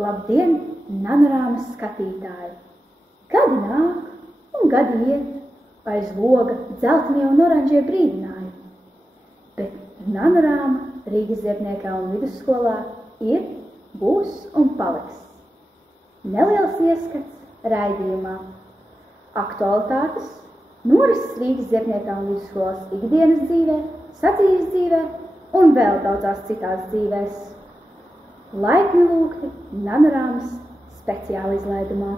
Labdien, nanorāmas skatītāji! Gadi nāk un gadi iet, aiz loga dzeltenie un oranžie brīdinājumi. Bet nanorāma Rīgas Ziepniekā un vidusskolā ir, būs un paliks. Neliels ieskats raidījumā. Aktualitātes, norises Rīgas Ziepniekā un vidusskolas ikdienas dzīvē, sadzīves dzīvē un vēl daudzās citās dzīvēs. Laipni lūgti nanorāmas speciāla izlaidumā.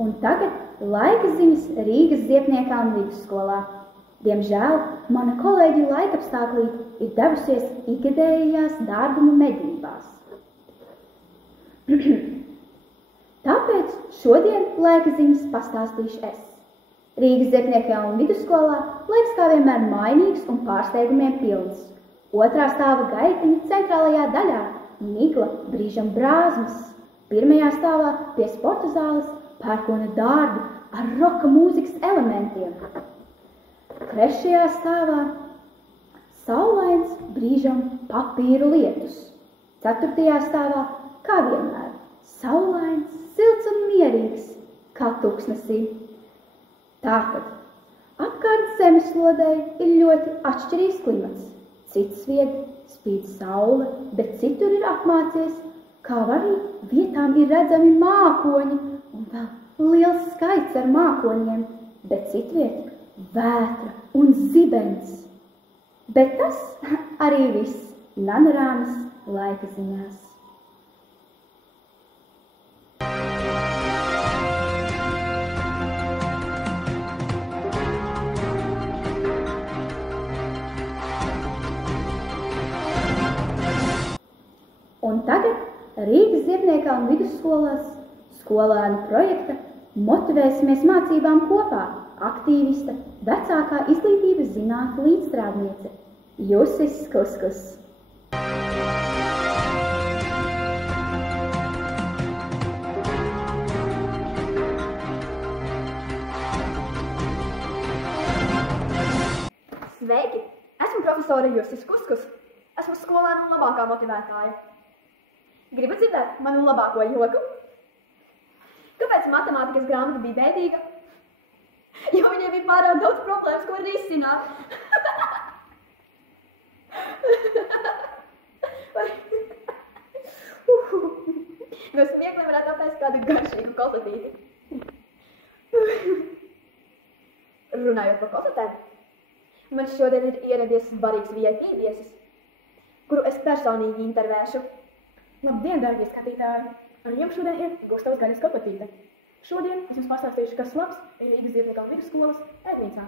Un tagad laika ziņas Rīgas Ziepniekā un vidusskolā. Diemžēl mana kolēģi laikapstāklī ir devusies ikgadējās dārguma medībās. Tāpēc šodien laika ziņas pastāstīšu es. Rīgas Ziepniekā un vidusskolā laiks kā vienmēr mainīgs un pārsteigumiem pilns. Otrā stāva gaitiņa centrālajā daļā migla brīžam brāzmas. Pirmajā stāvā pie sporta zāles pērkona dārgi ar roka mūzikas elementiem. Trešajā stāvā saulains brīžam papīru lietus. Ceturtajā stāvā, kā vienmēr, saulains, silts un mierīgs, kā tuksnesī. Tātad, apkārt zemeslodei ir ļoti atšķirīgs klimats. Cits viet spīd saule, bet citur ir apmācies, kā arī vietām ir redzami mākoņi un vēl liels skaits ar mākoņiem, bet citviet vētra un zibens. Bet tas arī viss nanorāmas laika ziņās. Un tagad Rīgas Ziepniekā un vidusskolās skolēnu projekta Motivēsimies mācībām kopā aktīvista, vecākā izglītības zinātņu līdzstrādniece Jusis Kuskus. Sveiki! Esmu profesore Jusis Kuskus. Esmu skolēnu labākā motivētāja. Gribat dzirdēt manu labāko joku? Kāpēc matemātikas grāmata bija bēdīga? Jo viņai bija pārāk daudz problēmas, ko risināt. No smiekliem varētu apēst kādu garšīgu kotletīti. Runājot par kotletēm, man šodien ir ieradies barīgs VIP viesis, kuru es personīgi intervēšu. Labdien, dārgie skatītāji! Ar jums šodien ir Gustavs gaļas kotletīte. Šodien es jums pastāstīšu, kas labs ir Rīgas Ziepniekā un vidusskolas ēdnīcā.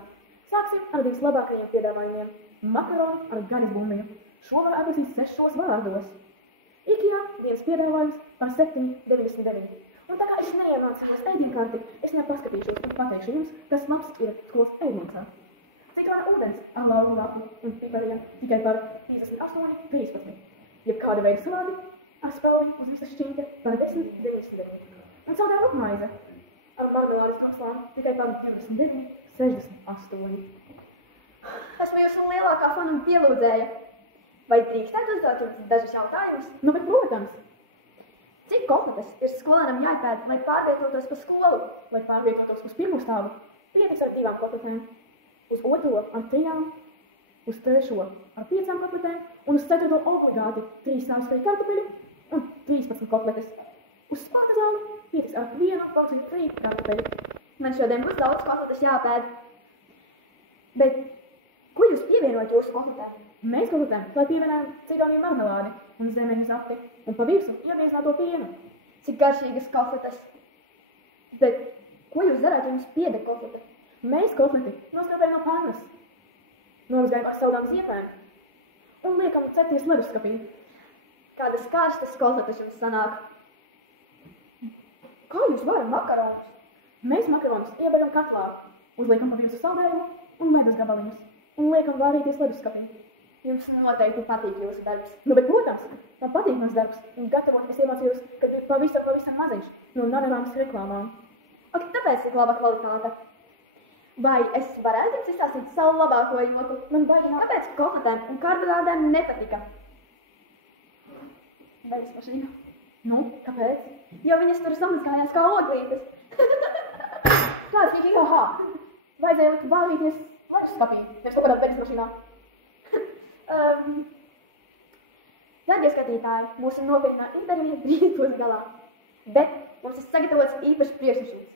Sāksim ar dienas labākajiem piedāvājumiem – makaroni ar gaļas bumbiņu. Šo var atlasīt 6 vārdos. IKEA dienas piedāvājums par 7,99. Un tā kā es neiemācu savas ēdienkarti, es nepaskatīšos un pateikšu jums, kas labs ir skolas ēdnīcā. Ciklāna ūdens ar lauku lapni un pipariem tikai par 58,13. Jeb kāda veida salāti ar spalvi uz visas šķīņa par 10,99. Un saldējā rupmaize ar marmelādes krāslām tikai par 29,68. Esmu jūsu lielākā fana un pielūdzēja. Vai drīkstētu uzdot jums dažus jautājumus? Nu, bet, protams, Cik kotletes ir skolēnam jāpēd, lai pārvietotos pa skolu? lai pārvietotos uz pirmo stāvu, pietiks ar 2 kotletēm, uz otro ar 3, uz trešo ar 5 kotletēm un uz 4 obligāti 3 sāskai kartupeļu un 13 kotletes. Uz sporta zāli pietiks ar 1 porciju frī kartupeļu. Man šodien būs daudz kotletes jāpēd. Bet ko jūs pievienojat jūsu kotletēm? Mēs kotletēm, lai pievienojam cigāniju marmelādi un zemeņu zapi un pa virsmu iemiesināto pienu. Cik garšīgas kotletes. Bet ko jūs darāt, ja jums pieder kotlete? Mēs kotleti noskapējam no pannas, nomazgājam ar saldām ziepēm un liekam cepties leduskapī. Kādas karstas kotletes jums sanāk? Kā jūs varat makaronus? Mēs makaronus ievaram katlā, uzliekam pa virsmu saldējumu un ledus gabaliņus un liekam vārīties leduskapī. Jums noteikti patīk jūsu darbs. Nu, bet, protams, man patīk mans darbs. Un gatavot es iemācījos, kad biju pavisam maziņš no Nanoramas reklāmām. Ok, tāpēc tik laba kvalitāte. Vai es varētu jums izstāstīt savu labāko joku? Man baigi nav. Kāpēc kofetēm un karbolādēm nepatika? Beigas mašīna. Nu, kāpēc? Jo viņas tur samazgājās kā oglītes. Kāds bija aha? Vajadzēja likt bāvīties mažas skapī, nevis kaut kādā beigas mašīnā. Darbie skatītāji, mūsu nopietnā intervija drīz būs galā. Bet mums ir sagatavots īpašs priekšnesums.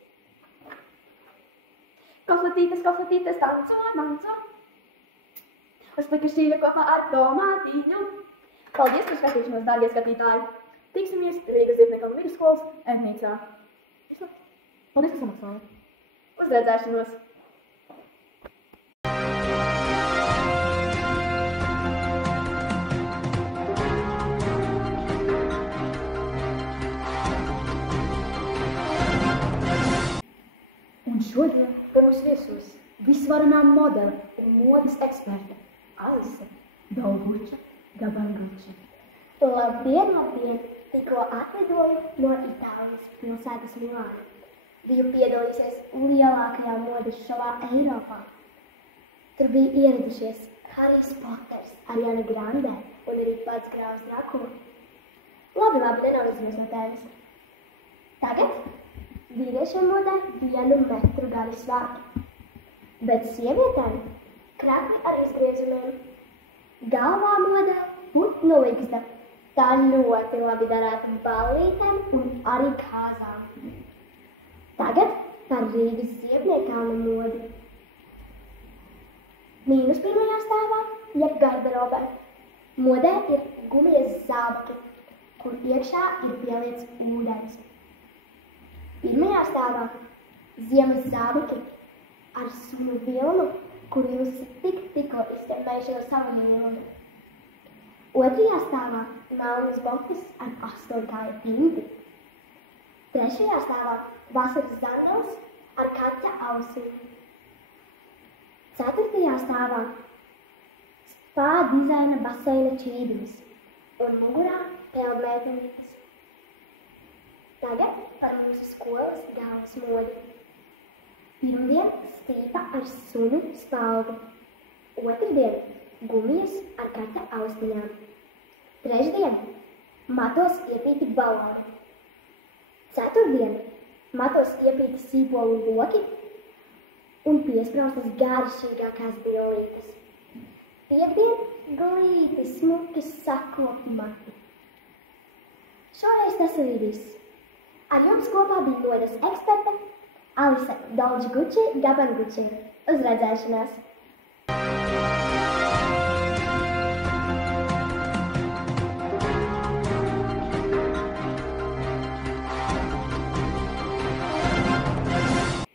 Kofletītes, tanco. Uz plikašķīļa kopā ar tomātīņu. Paldies par skatīšanos, darbie skatītāji. Tiksimies Rīgas Ziepniekkalnu vidusskolas ēdnīcā. Paldies, ka samaksāju. Uz redzēšanos! Un šodien pie mums viesos visvarenā modele un modes eksperte Alise Dolguča Gabanguča. Labdien! Tikko atlidoju no Itālijas pilsētas Milāna. Biju piedalījusies lielākajā modes šovā Eiropā. Tur bija ieradušies Harijs Poters, Ariana Grande un arī pats grāvs Drakula. Labi, nenolidzimies no tevis. Tagad vīriešiem modē 1 metru gari svārki, bet sievietēm krakli ar izgriezumiem. Galvā modē putnu ligzda. Tā ļoti labi darētu ballītēm un arī kāzām. Tagad par Rīgas Ziepniekkalnu modi. -1. stāvā, jeb garderobē, modē ir gumijas zābaki, kur iekšā ir pieliets ūdens. 1. stāvā ziemas zābaki ar suņu vilnu, kuru jūs esat tikko iztemmējuši no savu mīlumu. 2. stāvā melnas botas ar 8-kāju pinti. 3. stāvā vasaras zandeles ar kaķa ausīm. 4. stāvā spā dizaina baseina čīdiņas un mugurā peldmeitenītes. Tagad par mūsu skolas galvas modi. Pirmdien stīpa ar suņu spalvu. Otrdien gumijas ar kaķa austiņām. Trešdien matos iepīti baloni. Ceturtdien matos iepīti sīpolu loki un piespraustas garšīgākās billītes. Piektdien glīti, smuki sakopti mati. Šoreiz tas arī viss. Ar jums kopā bija modes eksperte Alise Dolguča Gabanguča. Uz redzēšanās!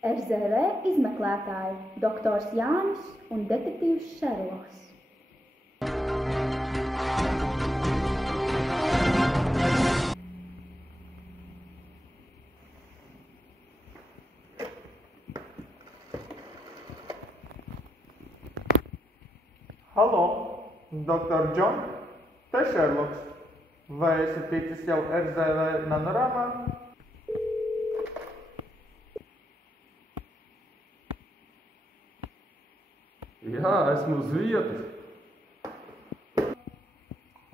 RZV izmeklētāji doktors Jānis un detektīvs Šerloks. Halo, Dr. John, te Šerloks. Vai esi ticis jau RZV Nanoramā? Jā, esmu uz vietas.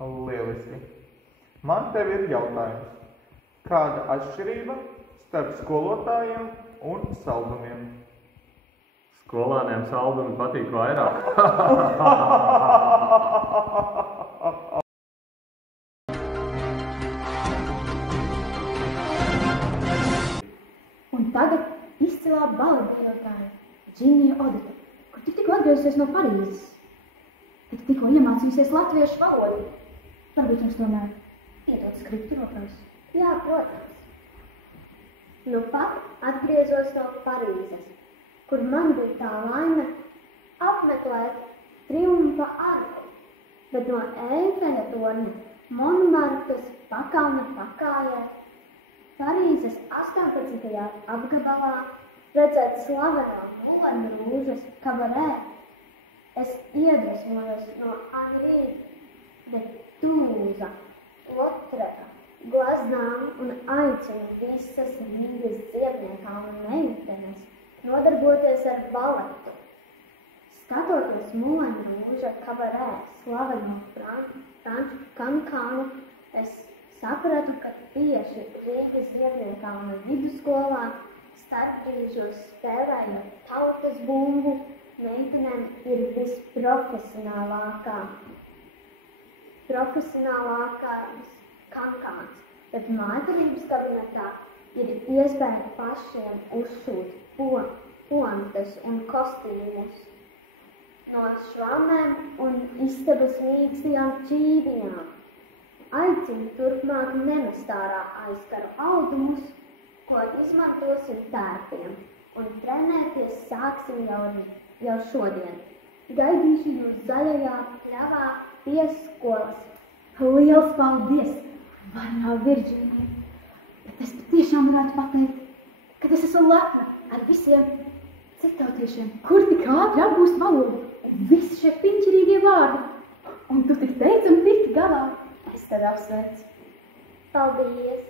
Lieliski. Man tev ir jautājums. Kāda atšķirība starp skolotājiem un saldumiem? Skolāniem saldumi patīk vairāk. Un tagad izcilā baletdejotāja Džinija Odeta, kur tikko atgriezusies no Parīzes. Bet tikko iemācījusies latviešu valodu. Varbūt jums tomēr iedod skriptu rokās. Jā, protams. Nu pat atgriezos no Parīzes, kur man bija tā laime apmeklēt Triumfa arku, bet no Eifeļa torņa, Monmartas pakalna pakājē, Parīzes 18. apgabalā redzēt slavenā Moulin Rouges kabarē, Es iedvesmojos no Henri de Tūza Lotreka glaznām un aicinu visas Rīgas dziedniekalnu meitenes nodarboties ar baletu. Skatoties Moulin Rouge kabarē slaveno franču kankānu, es sapratu, ka tieši Rīgas dziedniekalnu vidusskolā starpbrīžos spēlējot tautas bumbu, meitenēm ir visprofesionālākās kankāns, bet māterības kabinetā ir iespēja pašiem uzšūt pontes un kostīmus no švamēm un istabas mīkstajām čīviņām. Aicinu turpmāk nemest ārā aizkaru audumus, ko izmantosim tērpiem, un trenēties sāksim jau šodien. Gaidīšu jūs zaļajā pļavā pie skolas. Liels paldies, Varnā Virģīnija! Bet es patiešām varētu pateikt, ka es esmu lepna ar visiem citautiešiem, kur tik ātri apgūst valodu. Visi šie piņķirīgie vārdi. Un tu tik teicami tiki galā. Es tevi apsveicu. Paldies!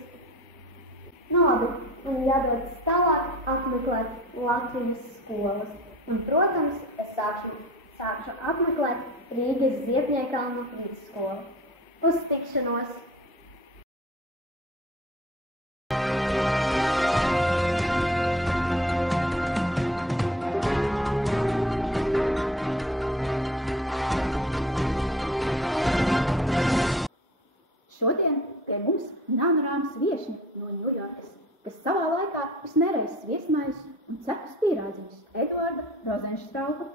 Labi, un jādodas tālāk apmeklēt Latvijas skolas. Un, protams, es sākšu apmeklēt Rīgas Ziepniekalnu vidusskolu. Uz tikšanos! Šodien pie mums Nāmarāmas viešņa no Ņujorkas, kas savā laikā visnereizes viesmājus un cepus pīrādziņus Eduarda Rozenštraupa,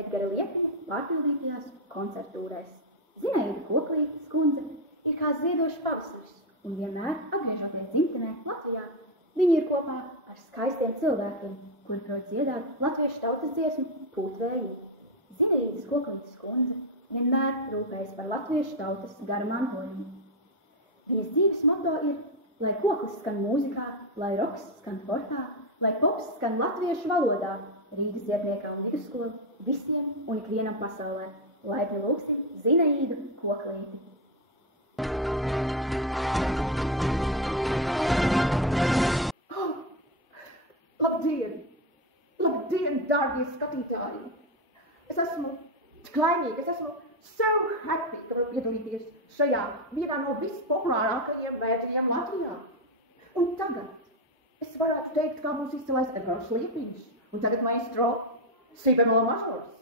Edgara Liepiņa pārpildītajās koncertūrēs. Zinaida Koklītes kundze ir kā ziedošs pavasaris, un vienmēr atgriežoties dzimtenē Latvijā, viņi ir kopā ar skaistiem cilvēkiem, kuri prot dziedāt latviešu tautas dziesmu Pūtvēji. Zinaidas Koklītes kundze vienmēr rūpējas par latviešu tautas garu mantojumu. Viņas dzīves moto ir, lai koklis skan mūzikā, lai roks skan portā, lai pops skan latviešu valodā, Rīgas Ziepniekalnu vidusskola visiem un ikvienam pasaulē. Laipni lūgsim Zinaidu Koklīti. Labdien! Labdien, dārgie skatītāji! Es esmu tik laimīga, es esmu so happy, ka varu piedalīties šajā vienā no vispopulārākajiem vēdījiem Latvijā. Un tagad es varētu teikt, kā mūsu izcilais Edgars Liepiņš, un tagad maestro si bemola mažors.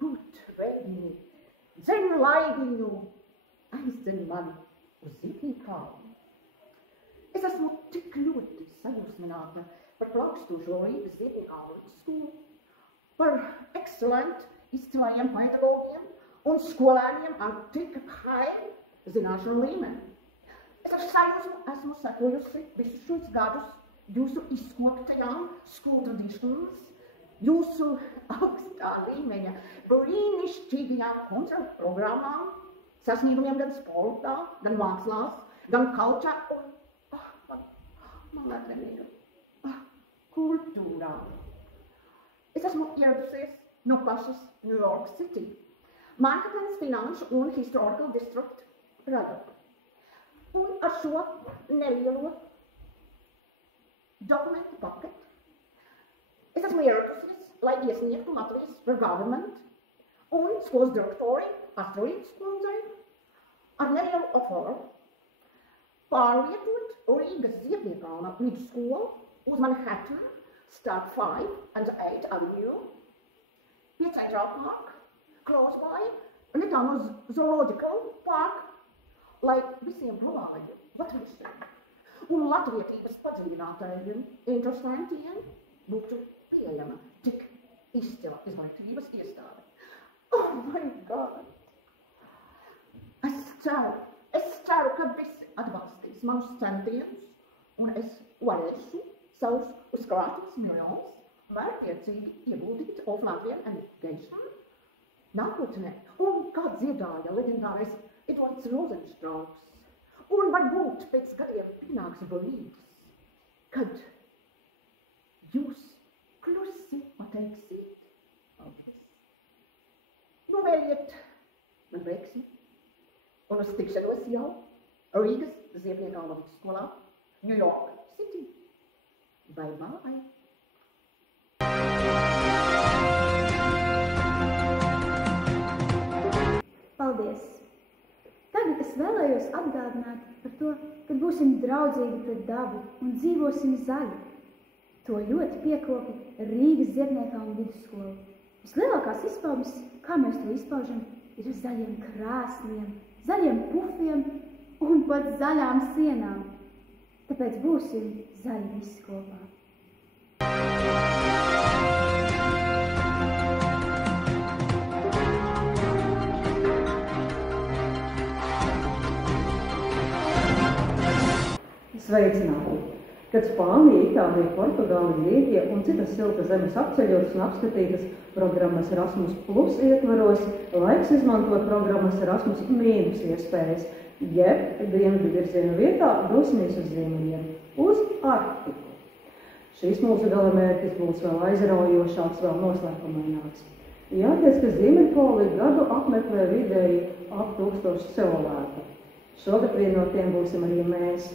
Pūtvēji, dzen laiviņu, aizdzen mani uz Ziepniekalnu. Es esmu tik ļoti sajūsmināta par plaukstošo Rīgas Ziepniekalnu vidusskolu, par excelent izcilajiem pedagogiem un skolēniem ar tik high zināšanu līmeni. Es ar sajūsmu esmu sekojusi visus šos gadus jūsu izkoptajām school traditions, jūsu augstā līmeņa brīnišķīgajām koncertu programmām, sasniegumiem gan sportā, gan mākslās, gan kalčā un man atnemīga kultūrā. Es esmu ieradusies no pašas New York City, Manhattans Finanšu un Historical District radot. Un ar šo nelielo dokumentu paketu es esmu ieradusies, lai iesniegtu Latvijas for Government un skolas direktori Astrolītes kundzei ar nelielu oferu pārvietot Rīgas Ziepniekalna vidusskolu uz Manhattan starp 5 and 8 Avenue, pie Central Park, close by, netālu no Zoological Park, lai visiem provāju latviešiem un latvietības padziļinātājiem, interesantiem būtu pieejama tik izcila izglītības iestāde. Oh my God! Es ceru, ka visi atbalstīs manus centienus, un es varēšu savus uzkrātos miljonus vērtiecīgi ieguldīt of Latvian education nākotnē. Un kā dziedāja leģendārais Eduards Rozenštraups. Un varbūt pēc gadiem pienāks brīdis, kad jūs klusi pateiksiet novēliet man veiksmi un uz tikšanos jau Rīgas Ziepniekkalna vidusskolā, New York City. Bye bye! Paldies! Tagad es vēlējos atgādināt par to, kad būsim draudzīgi pret dabu un dzīvosim zaļi. To ļoti piekopja Rīgas Ziepniekkalna vidusskola. Vislielākās izpausmes, kā mēs to izpaužam, ir ar zaļiem krēsliem, zaļiem pufiem un pat zaļām sienām. Tāpēc būsim zaļi visi kopā. Sveicināti! Kad Spānija, Itālija, Portugāla, Grieķija un citas silta zemes apceļotas un apskatītas programmas Erasmus Plus ietvaros, laiks izmantot programmas Erasmus mīnus iespējas, jeb dienvidu virziena vietā dosimies uz ziemeļiem, uz Arktiku. Šīs mūsu galamērķis būs vēl aizraujošāks, vēl noslēpumaināks. Jāties, ka Ziemeļpoli gadu apmeklē vidēji ap 1000 cilvēku. Šogad viena no tiem būsim arī mēs.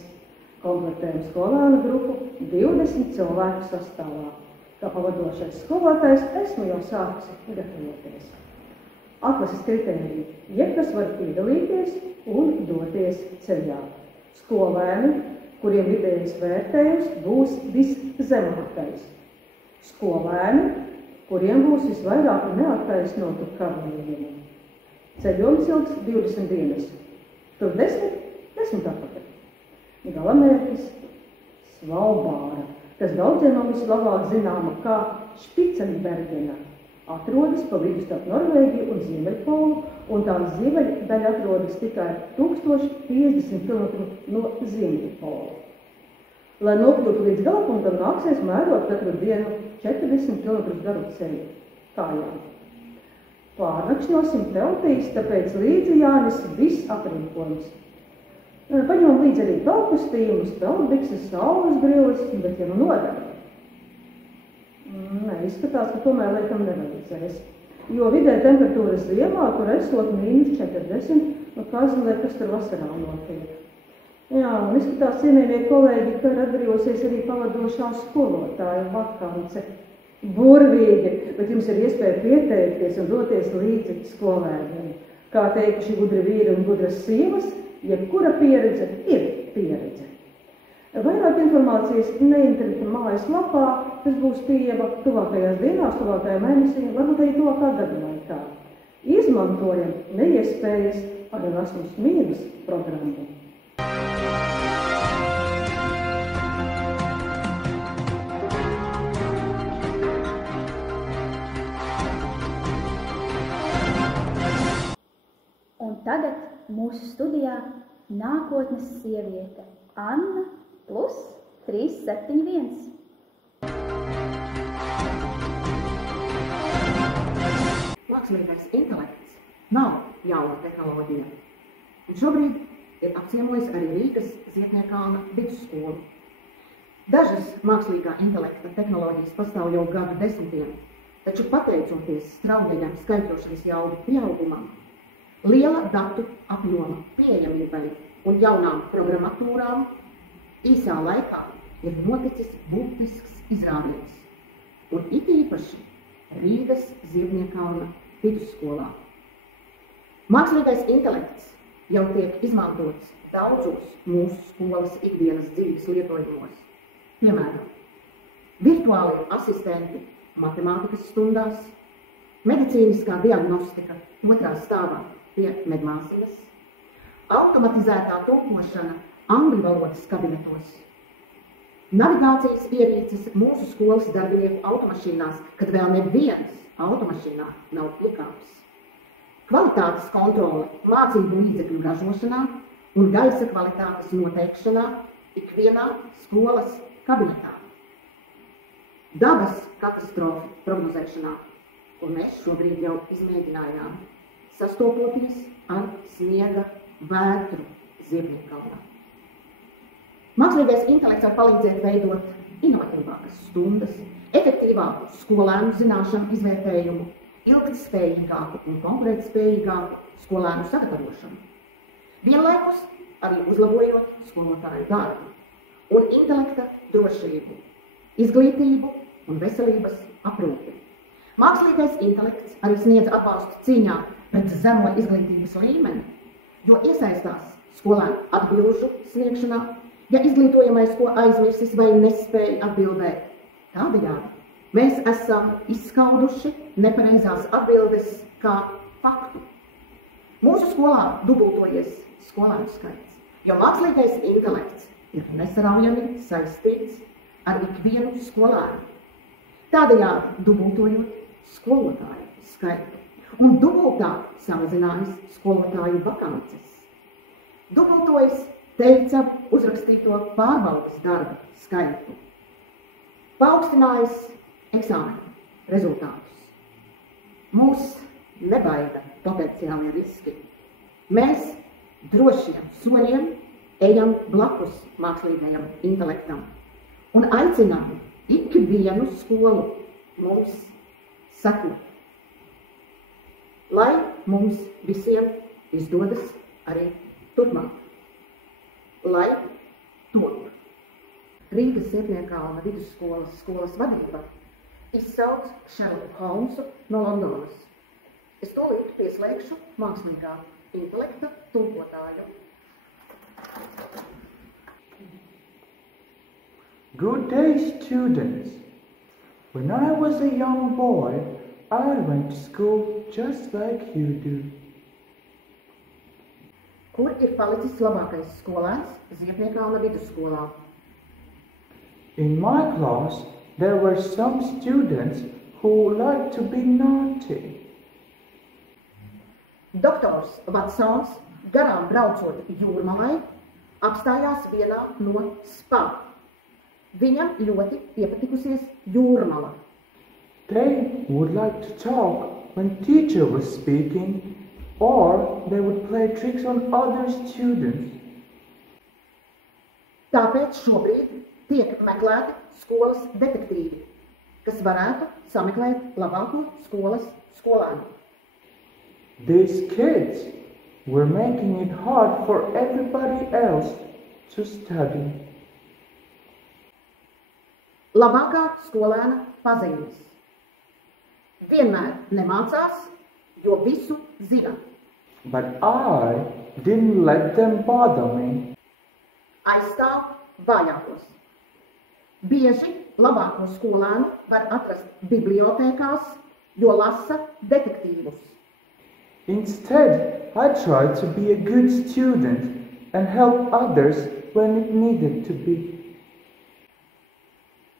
Komplektējam skolēnu grupu 20 cilvēku sastāvā. Kā pavadošais skolotājs esmu jau sākusi gatavoties. Atlases kritēriji. Jebkas var piedalīties un doties ceļā. Skolēni, kuriem vidējais vērtējums būs viszemākais. Skolēni, kuriem būs visvairāk neattaisnotu kavējumu. Ceļojums ilgs 20 dienas. Tur 10 atpakaļ. Galamērķis Svalbāra, kas daudziem nav vislabāk zināma kā Špicenbergena, atrodas pa vidu starp Norvēģiju un Ziemeļpolu, un tās ziemeļdaļa atrodas tikai 1050 km no Ziemeļpola. Lai nokļūtu līdz galapunktam, nāksies mērot katru dienu 40 km garu ceļu kājām. Pārnakšņosim teltīs, tāpēc līdzi jānes viss aprīkojums. Paņemam līdzi arī pelkustījumus, peldbikses, saules brilles, bet ja nu nodara. Izskatās, ka tomēr laikam nevajadzēs. Jo vidē temperatūras ziemā, kur esot -40, kā zināt, kas tur vasarā notiek. Jā, un izskatās, cienījamie kolēģi, ka ir atbrīvosies arī pavadošā skolotāja vakance. Burvīgi, bet jums ir iespēja pieteikties un doties līdzi skolēniem. Kā teikuši gudri vīri un gudras sievas, jebkura pieredze ir pieredze. Vairāk informācijas neinterneta mājaslapā, kas būs pieejama tuvākajās dienās, tuvākajā mēnesī, varbūt arī tuvākā gada laikā. Izmantojam neiespējas ar Erasmus mīnus programmu. Un tagad mūsu studijā nākotnes sieviete Anna plus 371. Mākslīgais intelekts nav jauna tehnoloģija. Un šobrīd ir apciemojis arī Rīgas Ziepniekkalna vidusskolu. Dažas mākslīgā intelekta tehnoloģijas pastāv jau gadu desmitiem, taču pateicoties straujajam skaitļošanas jaudu pieaugumam, liela datu apjoma pieejamībai un jaunām programmatūrām īsā laikā ir noticis būtisks izrādiens, un it īpaši Rīgas Ziepniekkalna vidusskolā. Mākslīgais intelekts jau tiek izmantots daudzos mūsu skolas ikdienas dzīves lietojumos. Piemēram, virtuālie asistenti matemātikas stundās, medicīniskā diagnostika otrā stāvā pie medmāsīnas, automatizētā tulkošana angļu valodas kabinetos, navigācijas ierīces mūsu skolas darbinieku automašīnās, kad vēl neviens automašīnā nav piekāpis, kvalitātes kontrole mācību līdzekļu ražošanā un gaisa kvalitātes noteikšanā ikvienā skolas kabinetā, dabas katastrofu prognozēšanā, ko mēs šobrīd jau izmēģinājām, sastopoties ar sniega vētru Ziepniekkalnā. Mākslīgais intelekts var palīdzēt veidot inovatīvākas stundas, efektīvāku skolēnu zināšanu izvērtējumu, ilgtspējīgāku un konkurētspējīgāku skolēnu sagatavošanu. Vienlaikus arī uzlabojot skolotāju darbu un intelekta drošību, izglītību un veselības aprūpi. Mākslīgais intelekts arī sniedz atbalstu cīņā pret zemo izglītības līmeni, jo iesaistās skolēnu atbilžu sniegšanā, ja izglītojamais ko aizmirsis vai nespēja atbildēt. Tādējādi mēs esam izskauduši nepareizās atbildes kā faktu. Mūsu skolā dubultojies skolēnu skaits, jo mākslīgais intelekts ir nesaraujami saistīts ar ikvienu skolēnu. Tādējādi dubultojot skolotāju skaitu un dubultā samazinājis skolotāju vakances. Dubultojas teica uzrakstīto pārbaudes darbu skaitu. Paaugstinājis eksāmenu rezultātus. Mūs nebaida potenciālie riski. Mēs drošiem soļiem ejam blakus mākslīgajam intelektam un aicinām ikvienu skolu mums sekot. Lai mums visiem izdodas arī turpmāk. Lai top. Rīgas Ziepniekalna vidusskolas skolas vadība izsauc Sherlock Holmesu no Londonas. Es tūlīt pieslēgšu mākslīgā intelekta tulkotāju. Good day, students. When I was a young boy, I went to school just like you do. Kur ir palicis labākais skolēns Ziepniekalna vidusskolā? In my class, there were some students who liked to be naughty. Doktors Vatsons, garām braucot Jūrmalai, apstājās vienā no spa. Viņam ļoti iepatikusies Jūrmala. They would like to talk when teacher was speaking, or they would play tricks on other students. Tāpēc šobrīd tiek meklēti skolas detektīvi, kas varētu sameklēt labāko skolas skolēnu. These kids were making it hard for everybody else to study. Labākā skolēna pazīmes. Vienmēr nemācās, jo visu zina. But I didn't let them bother me. Aizstāv vājākos. Bieži labāko skolēnu var atrast bibliotēkās, jo lasa detektīvus. Instead, I tried to be a good student and help others when it needed to be.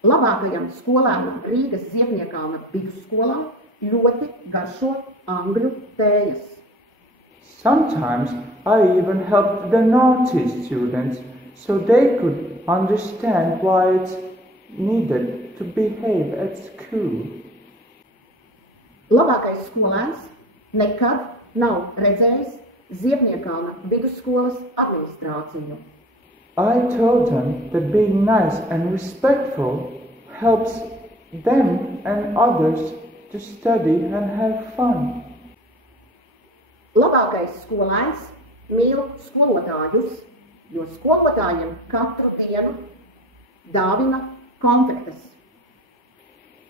Labākajam skolēnam Rīgas Ziepniekalna vidusskolā ļoti garšo angļu tējas. Sometimes I even helped the naughty students so they could understand why it's needed to behave at school. Labākais skolēns nekad nav redzējis Ziepniekalna vidusskolas administrāciju. I told them that being nice and respectful helps them and others to study and have fun. Labākais skolēns mīl skolotājus, jo skolotājiem katru dienu dāvina konfektes.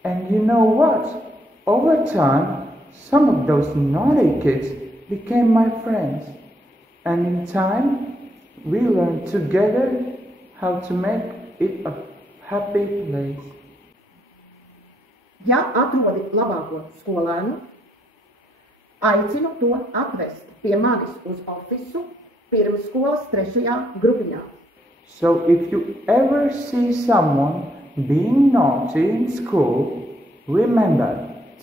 And you know what? Over time, some of those naughty kids became my friends. And in time, we learned together how to make it a happy place. Ja atrodi labāko skolēnu, aicinu to atvest pie manis uz ofisu pirms skolas 3. grupiņā. So if you ever see someone being naughty in school, remember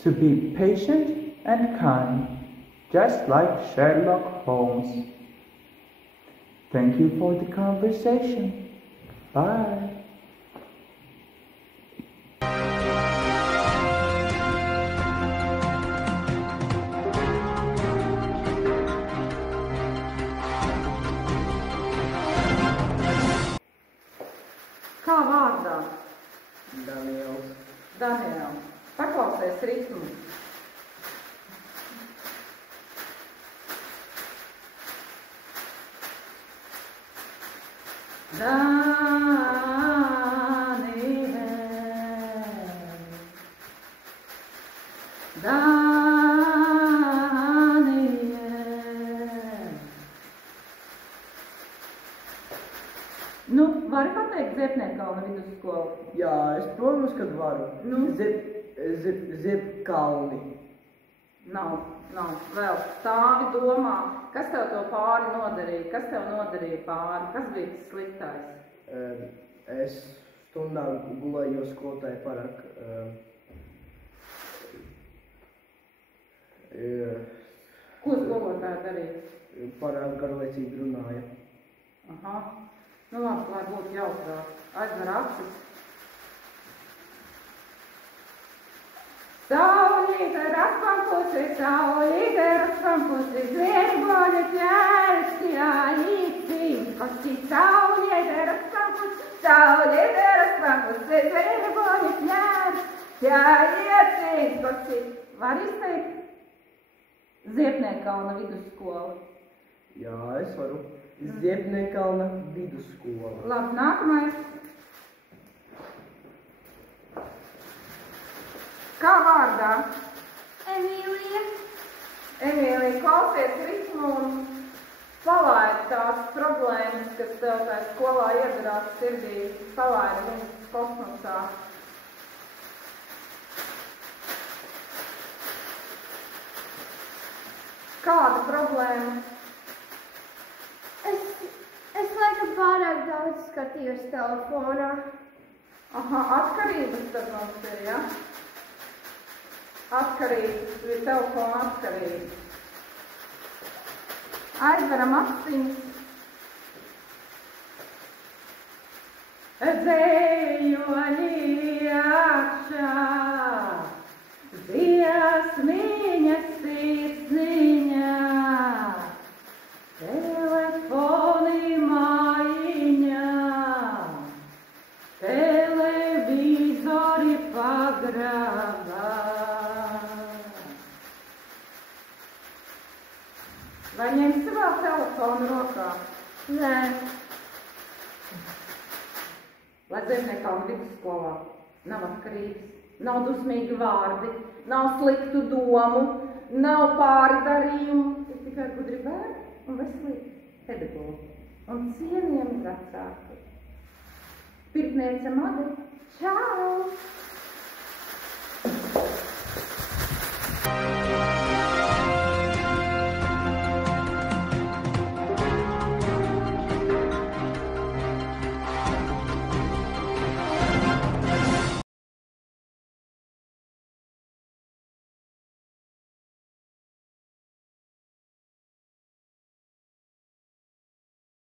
to be patient and kind, just like Sherlock Holmes. Thank you for the conversation. Bye. Kā vārdā? Daniels. Daniel, paklausies ritmu. Nu, vari pateikt Ziepniekalna vidusskolu? Jā, es, protams, kad varu. Nu? Ziepkalni. Nav. Vēl stāvi domā, kas tev to pāri nodarīja? Kas tev nodarīja pāri? Kas bija tas sliktais? Es stundām gulēju skolotāju parāk. Ko skolotāja darīja? Parāk garlaicīgi runāja. Aha. Nu labi, lai būtu jautrāk. Aizver acis. Saulīte raspankusi, zvirboņa ķērsti, āļīcīm, kosti saulīte raspankusi, zvirboņa ķērsti, āļīcīm, kosti. Var izteikt Ziepniekalna vidusskola? Jā, es varu. Ziepniekalna vidusskola. Labi, nākamais. Kā vārdā? Emīlija. Emīlija, klausies ritmu un palaidi tās problēmas, kas tev tajā skolā iedarās sirdī, palaidi viņas kosmosā. Kāda problēma? Es laikam pārāk daudz skatījos telefonā. Aha, atkarības tad mums ir, ja? Atkarības, ir telefona atkarības. Aizveram aciņas. Dzējoļi iekšā, dziesmiņas sirsniņā, telefoni mājiņā, televizori pagrabā. Vai ņemsi vēl telefonu rokā? Nē. Lai Ziepniekalna vidusskolā nav atkarības, nav dusmīgi vārdi, nav sliktu domu, nav pārdarījumu, ir tikai gudri bērni un veselīgi pedagogi un cienījami vecāki. Pirtniece Madi, čau!